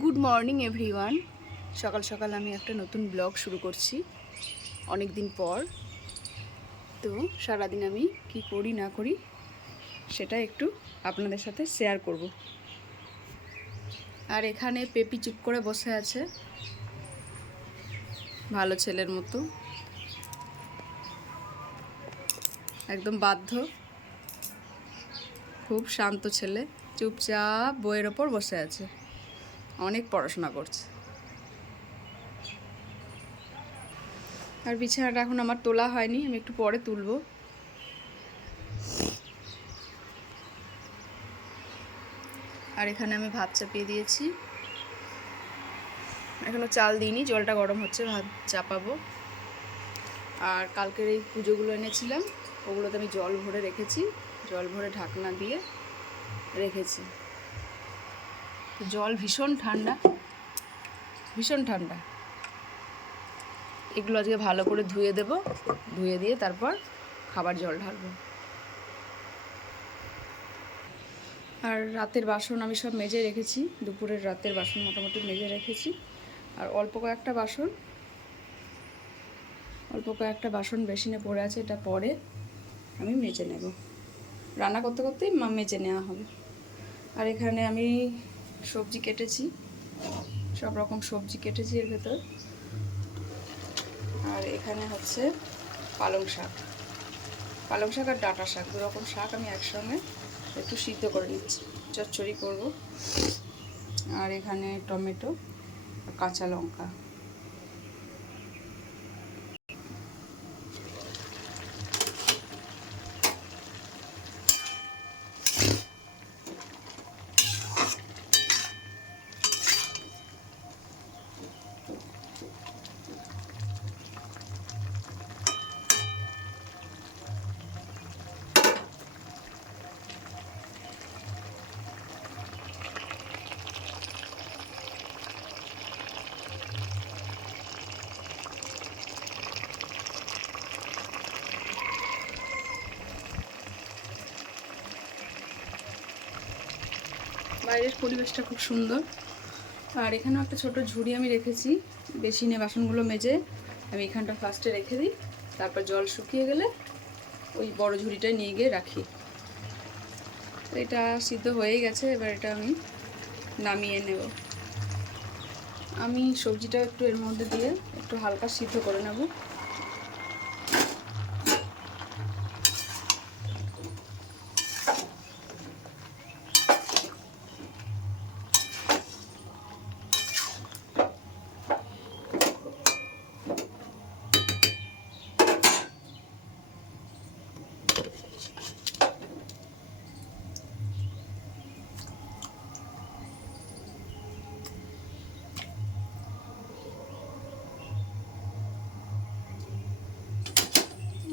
Good morning everyone. সকাল সকাল আমি একটা নতুন ব্লগ শুরু করছি অনেক দিন পর। তো সারাদিন আমি কি করি না করি সেটা একটু আপনাদের সাথে শেয়ার করব। আর এখানে পেপি চুপ করে বসে আছে ভালো ছেলের মতো, একদম বাধ্য, খুব শান্ত ছেলে, চুপচাপ বইয়ের ওপর বসে আছে, অনেক পড়াশোনা করছে। আর বিছানাটা এখন আমার তোলা হয়নি, আমি একটু পরে তুলবো। আর এখানে আমি ভাত চাপিয়ে দিয়েছি, এখনো চাল দিইনি, জলটা গরম হচ্ছে, ভাত চাপাবো। আর কালকের এই পুজোগুলো এনেছিলাম, ওগুলোতে আমি জল ভরে রেখেছি, জল ভরে ঢাকনা দিয়ে রেখেছি। জল ভীষণ ঠান্ডা, ভীষণ ঠান্ডা। এগুলো আজকে ভালো করে ধুয়ে দেব, ধুয়ে দিয়ে তারপর খাবার জল ঢালবো। আর রাতের বাসন আমি সব মেজে রেখেছি, দুপুরের রাতের বাসন মোটামুটি মেজে রেখেছি। আর অল্প কয়েকটা বাসন বেসিনে পড়ে আছে, এটা পরে আমি মেজে নেব, রান্না করতে করতেই মেজে নেওয়া হবে। আর এখানে আমি সবজি কেটেছি, সব রকম সবজি কেটেছি এর ভেতর। আর এখানে হচ্ছে পালং শাক আর ডাঁটা শাক, দু রকম শাক আমি একসঙ্গে একটু সিদ্ধ করে নিচ্ছি, চচ্চড়ি করব। আর এখানে টমেটো আর কাঁচা লঙ্কা। বাইরের পরিবেশটা খুব সুন্দর। আর এখানেও একটা ছোট ঝুড়ি আমি রেখেছি, বেসিনে বাসনগুলো মেজে আমি এখানটা ফার্স্টে রেখে দিই, তারপর জল শুকিয়ে গেলে ওই বড় ঝুড়িটায় নিয়ে গিয়ে রাখি। তো এটা সিদ্ধ হয়েই গেছে, এবার এটা আমি নামিয়ে নেব। আমি সবজিটা একটু এর মধ্যে দিয়ে একটু হালকা সিদ্ধ করে নেব।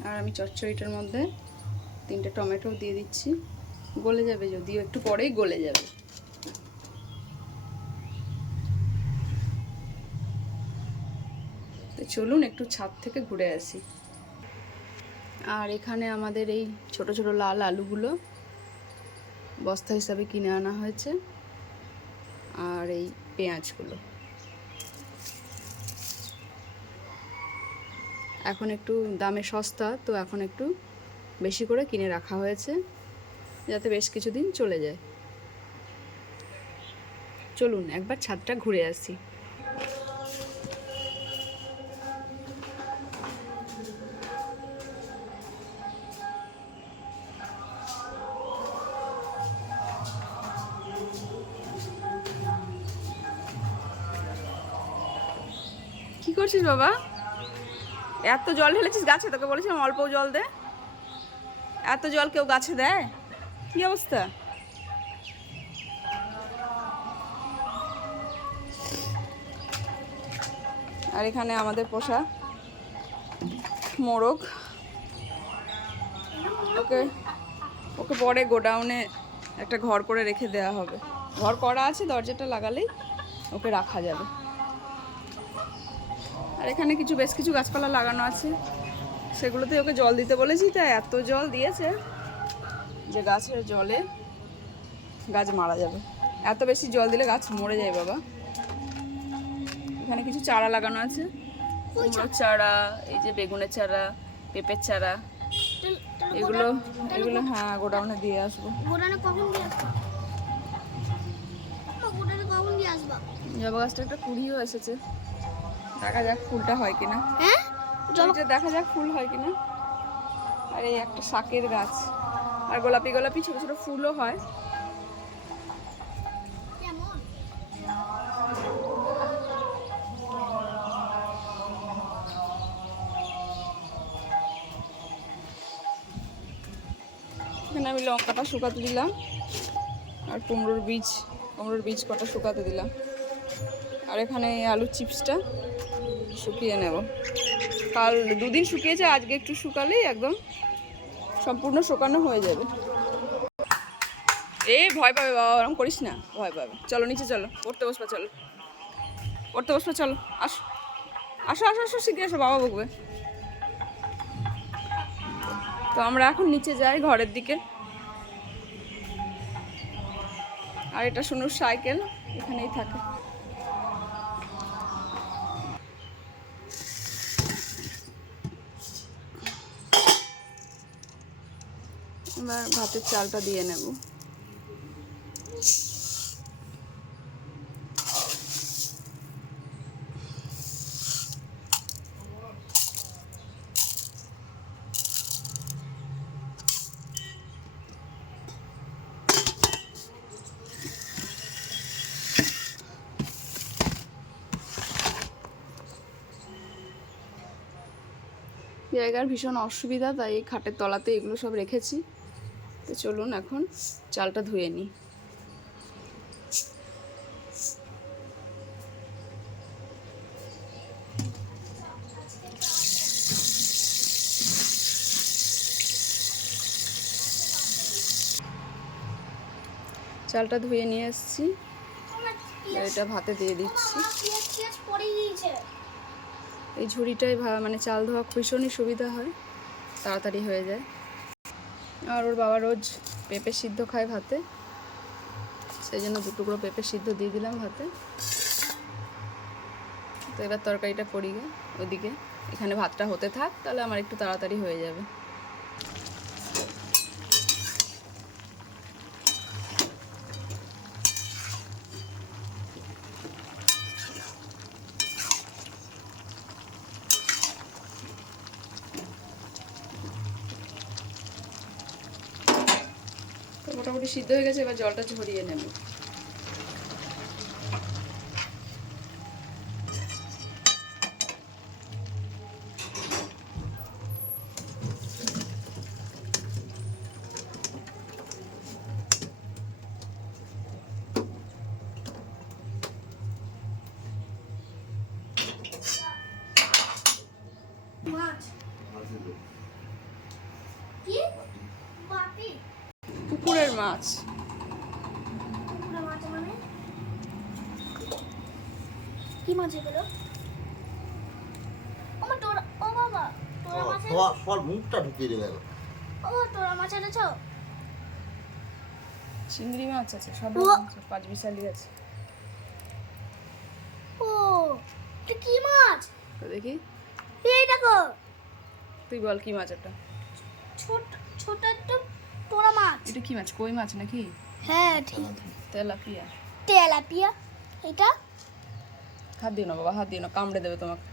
আর আমি চচ্চড়িটার মধ্যে 3টে টমেটো দিয়ে দিচ্ছি, গলে যাবে, যদিও একটু পরেই গলে যাবে। তো চলুন একটু ছাদ থেকে ঘুরে আসি। আর এখানে আমাদের এই ছোট ছোট লাল আলুগুলো বস্তা হিসাবে কিনে আনা হয়েছে, আর এই পেঁয়াজগুলো এখন একটু দামে সস্তা, তো এখন একটু বেশি করে কিনে রাখা হয়েছে যাতে বেশ কিছুদিন চলে যায়। চলুন একবার ছাদটা ঘুরে আসি। কি করছিস বাবা? এত জল ঢেলেছিস গাছে? তোকে বলেছিলাম অল্প জল দে, এত জল কেউ গাছে দেয়? কি অবস্থা? আর এখানে আমাদের পোষা মোরগ, ওকে ওকে পরে গোডাউনে একটা ঘর করে রেখে দেওয়া হবে, ঘর করা আছে, দরজাটা লাগালেই ওকে রাখা যাবে। আর এখানে বেশ কিছু গাছপালা লাগানো আছে, সেগুলোতে ওকে জল দিতে বলেছি, তাই এত জল দিয়েছে যে গাছের জলে গাছ মারা যাবে। এত বেশি জল দিলে গাছ মরে যায় বাবা। এখানে কিছু চারা লাগানো আছে, কুমড়োর চারা, এই যে বেগুনের চারা, পেঁপের চারা, এগুলো এগুলো হ্যাঁ গোডাউনে দিয়ে আসবো। জবা গাছটা একটা কুড়িও এসেছে, দেখা যাক ফুলটা হয় কিনা। হ্যাঁ দেখা যাক ফুল হয় কিনা। আর এই একটা শাকের গাছ, আর গোলাপি গোলাপি ছোট ছোট ফুলও হয়। এখানে আমি লঙ্কাটা শুকাতে দিলাম, আর কুমড়োর বীজ কটা শুকাতে দিলাম, আর এখানে আলুর চিপসটা শুকিয়ে নেব। কাল 2 দিন শুকিয়েছে, আজকে একটু শুকালেই একদম সম্পূর্ণ শুকানো হয়ে যাবে। ভয় পাবে বাবা, ওরকম করিস না, ভয় পাবে। চলো নিচে চলো, পড়তে বসবা, চলো পড়তে বসবা, চলো আসো আসো আসো আসো, শিখে এসো, বাবা বকবে। তো আমরা এখন নিচে যাই ঘরের দিকে। আর এটা সোনুর সাইকেল, এখানেই থাকে। এবার ভাতের চালটা দিয়ে নেব। জায়গার ভীষণ অসুবিধা, তাই এই খাটের তলাতে এগুলো সব রেখেছি। তো চলুন এখন চালটা ধুয়ে নিই। চালটা ধুয়ে নিয়ে এসেছি, এটা ভাতে দিয়ে দিচ্ছি। এই ঝুড়িটাই মানে চাল ধোয়া ভীষণই সুবিধা হয়, তাড়াতাড়ি হয়ে যায়। আর ওর বাবা রোজ পেঁপে সিদ্ধ খায় ভাতে, সেই জন্য 2 টুকরো পেঁপে সিদ্ধ দিয়ে দিলাম ভাতে। তো এবার তরকারিটা করি গে ওইদিকে, এখানে ভাতটা হতে থাক, তাহলে আমার একটু তাড়াতাড়ি হয়ে যাবে। তো মোটামুটি সিদ্ধ হয়ে গেছে, এবার জলটা ঝরিয়ে নেব। পুকুরের মাছ। কি মাছ এগুলো? ও বাবা, তোরা মাছ সব মুখটা ঢুকিয়ে দেবে। তোরা মাছ এনেছো? চিংড়ি মাছ আছে, সব 5 বিশালি আছে। ও এটা কি মাছ? তো দেখি, এই দেখো, তুই বল কি মাছ এটা? ছোট ছোট একটা তোরা মাছ। এটা কি মাছ? কই মাছ নাকি? হ্যাঁ ঠিক। তেলাপিয়া। তেলাপিয়া। এটা হাত দিও না বাবা, হাত দিও না, কামড়ে দেবে তোমাকে।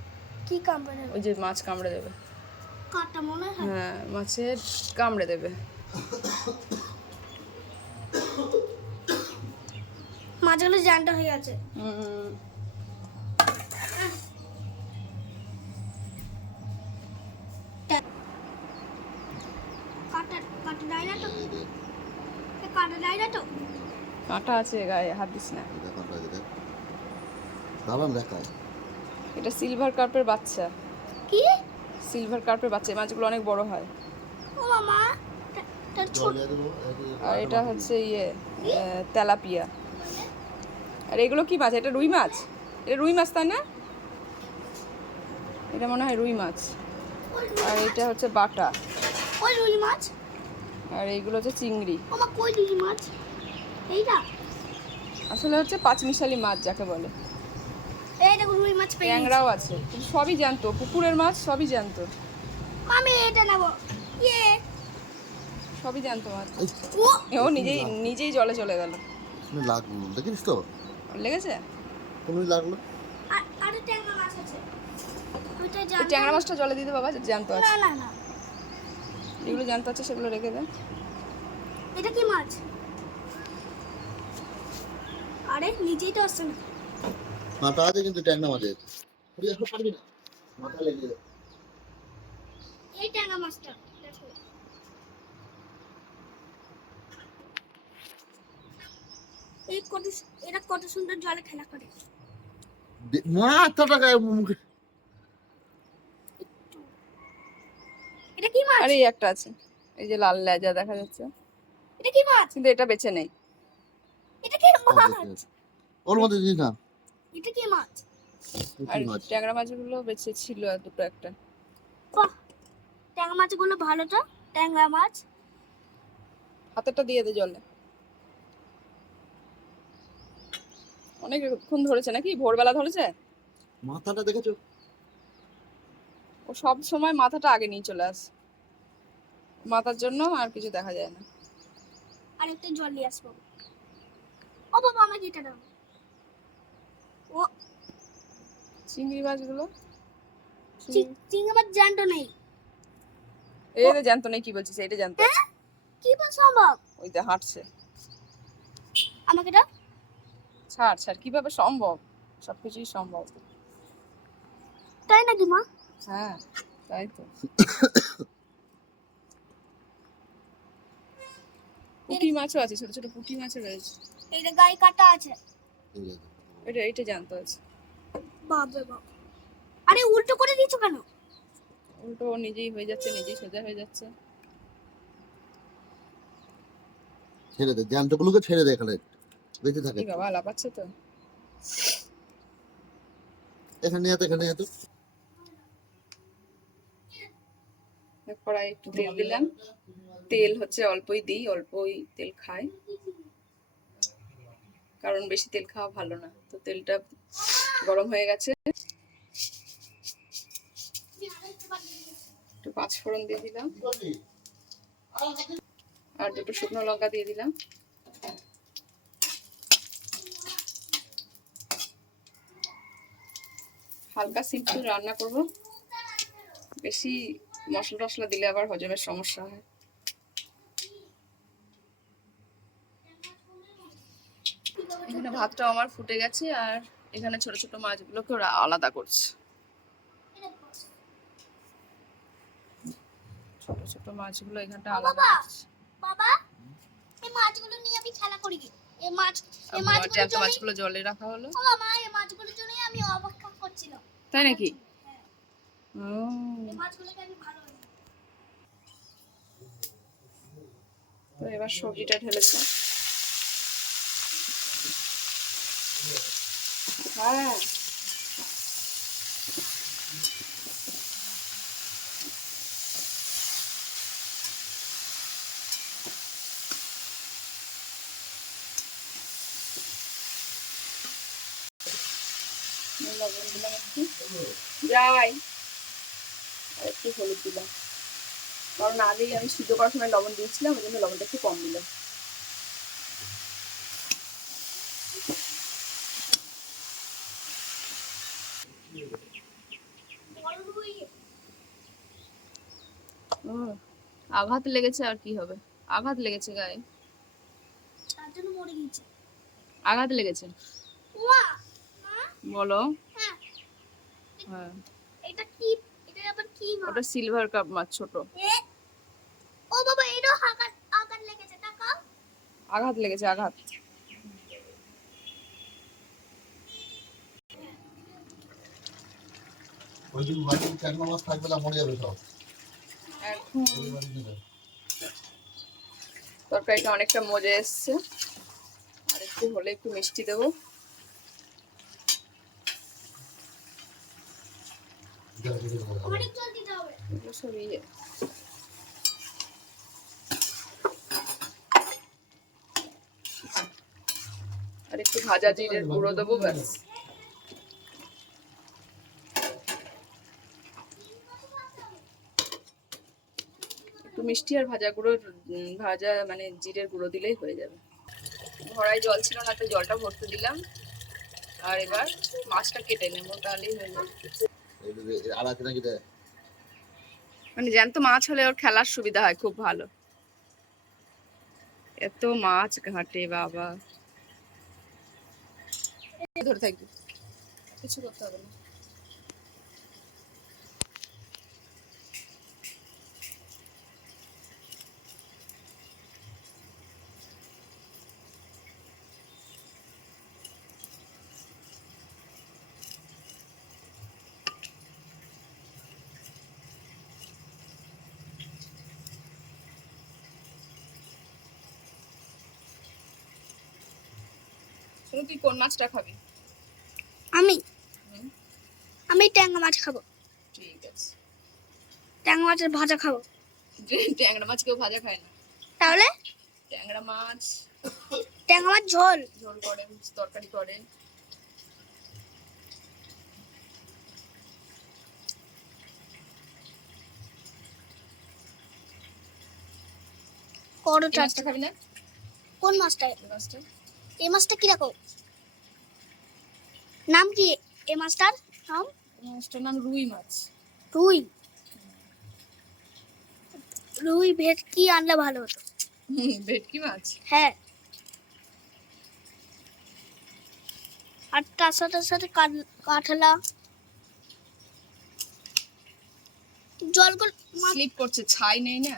কি কামড়ে? ওই যে মাছ কামড়ে দেবে। কাটা মনে হয়। হ্যাঁ, মাছের কামড়ে দেবে। মাছগুলো জ্যান্ত হয়ে আছে। কাঁটা আছে গায়ে, হাত দিস না। এটা সিলভার কার্পের বাচ্চা। কি? সিলভার কার্পের বাচ্চা, এই মাছগুলো অনেক বড় হয়। ও মামা, আর এটা হচ্ছে তেলাপিয়া। আর এগুলো কি মাছ? এটা রুই মাছ। এটা রুই মাছ তাই না? এটা মনে হয় রুই মাছ। আর এটা হচ্ছে বাটা। ওই রুই মাছ। আর এইগুলো হচ্ছে চিংড়ি। মামা কই রুই মাছ? এইটা আসলে হচ্ছে 5 মিশালি মাছ যাকে বলে। এই রুই মাছ পেয়ে গেছি। ট্যাংরাও আছে, কিন্তু সবই জ্যান্ত, পুকুরের মাছ সবই জ্যান্ত, আমি এটা নেবো। ইয়ে সবই জ্যান্ত মাছ। ও ও নিজেই নিজেই জলে চলে গেল। কোনো লাগলো দেখিস তো ওর লেগেছে? কোনোই লাগলো আরে ট্যাংরা মাছ আছে। ওইটা এই জানতাম ট্যাংরা মাছটা জলে দিতে বাবা, জ্যান্ত না আছে। না না। যেগুলো জ্যান্ত আছে সেগুলো রেখে দেন। এটা কি মাছ? আরে নিজেই তো আসছে না। মাথা আছে কিন্তু ট্যাংরা মাছের তুই এখন পারবি না মাথা লেগে যাবে। এই ট্যাংরা মাছটা দেখো। এই কত এটা কত সুন্দর জলে খেলা করে। মাথাটা গায়ে মুখে এটা কি মাছ? আরে এই একটা আছে, এই যে লাল লেজা দেখা যাচ্ছে, এটা কি মাছ? কিন্তু এটা বেঁচে নেই। এটা কি মাছ? ওর মধ্যে দিস না এটা কি মাছ? আর কি মাছ ট্যাংরা মাছগুলো বেঁচে ছিল আর দুটো একটা। বাহ, ট্যাংরা মাছগুলো ভালো তো। ট্যাংরা মাছ হাতেরটা দিয়ে দে জলে। অনেকক্ষণ ধরেছে নাকি, ভোরবেলা ধরেছে? মাথাটা দেখেছো ও সব সময় মাথাটা আগে নিয়ে চলে আসে, মাথার জন্য আর কিছু দেখা যায় না। আর একটা জল নিয়ে আসবো। ও বাবা আমাকে এটা দাও। ও চিংড়ি মাছগুলো, চিংড়ি মাছ জ্যান্ত নেই। এই যে জ্যান্ত নেই কি বলছিস, এইটা জ্যান্ত আছে। হ্যাঁ? কি করে সম্ভব? ওই যে হাঁটছে। আমাকে দাও। ছাড় ছাড়, কিভাবে সম্ভব? সবকিছুই সম্ভব। তাই নাকি মা? হ্যাঁ তাই তো। পুঁটি মাছও আছে, ছোট ছোট পুঁটি মাছও রয়েছে। এইটা গায়ে কাটা আছে। এইটা জ্যান্ত আছে। বাবা বাবা, আরে উল্টো করে দিয়েছো কেন? উল্টো ও নিজেই হয়ে যাচ্ছে, নিজেই সোজা হয়ে যাচ্ছে। ছেড়ে দে জ্যান্তগুলোকে ছেড়ে দে এখানে বেঁচে থাকে এই বাবা লাফাচ্ছে তো। এখানে এখানে এত কড়াই একটু তেল দিলাম, তেল হচ্ছে অল্পই দিই, অল্পই তেল খাই, কারণ বেশি তেল খাওয়া ভালো না। তো তেলটা গরম হয়ে গেছে, একটু পাঁচফোড়ন দিয়ে দিলাম, আর দুটো শুকনো লঙ্কা দিয়ে দিলাম। হালকা সিম্পল রান্না করব, বেশি মশলা টশলা দিলে আবার হজমের সমস্যা হয়। এখানে ভাতটা আমার ফুটে গেছে, আর এখানে ছোট ছোট মাছগুলোকে ওরা আলাদা করছে। ছোট ছোট মাছগুলো এখানটা আলাদা করছে। বাবা এই মাছগুলো নিয়ে আমি খেলা করি। এই জ্যান্ত মাছগুলো জলে রাখা হলো। ও মামা এই মাছগুলোর জন্যই আমি অপেক্ষা করছিলাম। তাই নাকি? এই মাছগুলোকে আমি ভালো। তো এবার সবজিটা ঢেলে দিলাম। হ্যাঁ লবণ দিলাম একটু, যাই আর একটু হলুদ দিলাম, কারণ আগেই আমি সিদ্ধ করার সময় লবণ দিয়েছিলাম, ওই জন্য লবণটা একটু কম দিলাম। আঘাত লেগেছে, আর কি হবে, আঘাত লেগেছে গায়ে, তার জন্য মরে গেছে। আঘাত লেগেছে। ওয়া মা বলো। হ্যাঁ হ্যাঁ এটা কি? এটা আবার কি মাছ? ওটা সিলভার কাপ মাছ, ছোট। ও বাবা এটা আঘাত আঘাত লেগেছে টাকা। আঘাত লেগেছে, আঘাত। ওই দিন বাড়িতে ট্যাংরা মাছ থাকবে না মরে যাবে সব এখন ওই বাড়ি নেবে তরকারিটা অনেকটা মজে এসছে, আর একটু হলে একটু মিষ্টি দেবো। অনেক জল দিতে হবে। এগুলো সব ইয়ে। আর একটু ভাজা জিরের গুঁড়ো দেবো, ব্যাস। মিষ্টি আর ভাজা গুঁড়োর ভাজা মানে জিরের গুঁড়ো দিলেই হয়ে যাবে। ঘড়াই জল ছিল না, তো জলটা ভরতে দিলাম। আর এবার মাছটা কেটে নেবো, তাহলেই হয়ে যাবে। আর আছে নাকি রে? মানে জ্যান্ত মাছ হলে ওর খেলার সুবিধা হয়, খুব ভালো। এত মাছ ঘাটে বাবা। ধরে থাকবি, কিছু করতে হবে না। শুধু তুই কোন মাছটা খাবি? আমি হুম, আমি ট্যাংরা মাছ খাবো। ঠিক আছে। ট্যাংরা মাছের ভাজা খাবো। ট্যাংরা মাছ কেউ ভাজা খায় না। তাহলে ট্যাংরা মাছ ট্যাংরা মাছ ঝোল। ঝোল করে, তরকারি করে। এই করোটা। মাছটা খাবি না? কোন মাছটা? এই মাছটা, এই মাছটা কিরকম? নাম কি এই মাছটার নাম? এই মাছটার নাম রুই মাছ। রুই। রুই ভেটকি আনলে ভালো হতো। ভেটকি মাছ। হ্যাঁ, আর তার সাথে সাথে কাতলা। জলগুলো স্লিপ করছে, ছাই নেই না,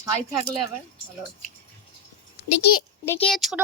ছাই থাকলে আবার ভালো হতো। দেখি দেখি ছোট